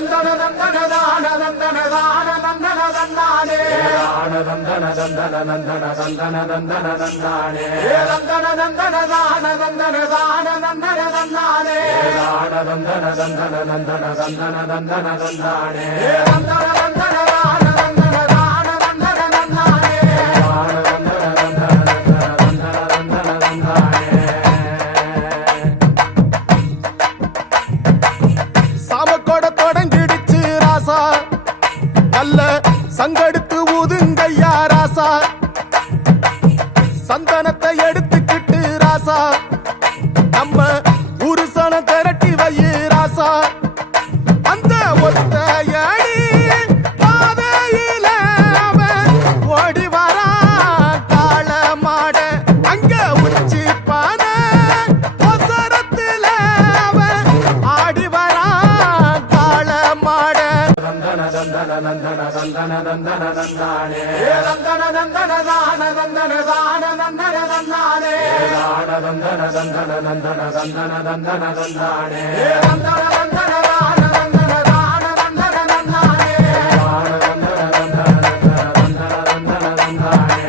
தந்தன தந்தன தான தந்தன தான தந்தன தந்தானே தான தந்தன தந்தன தந்தன தந்தன தந்தன தந்தானே தந்தன தந்தன தான தந்தன தான தந்தன தந்தானே தான தந்தன தந்தன தந்தன தந்தன தந்தன தந்தானே தந்தன தந்தன சாமக்கோட தொடங்கிடுச்சு ராசா. நல்ல சங்கெடுத்து ஊதுங்கய்யா ராசா. சந்தனத்தை எடுத்துக்கிட்டு ராசா. நம்ம ஊரு சனம் காள நந்தன நந்தன நந்தன நந்தன நந்தன தந்தன நந்தன நந்தன தந்தன தான. நந்தன தான நந்தன தந்தானே தான நந்தன நந்தன நந்தன நந்தன நந்தன தந்தானே நந்தன நந்தன தான நந்தன தான நந்தன தந்தானே தான நந்தன நந்தன நந்தன நந்தன தந்தானே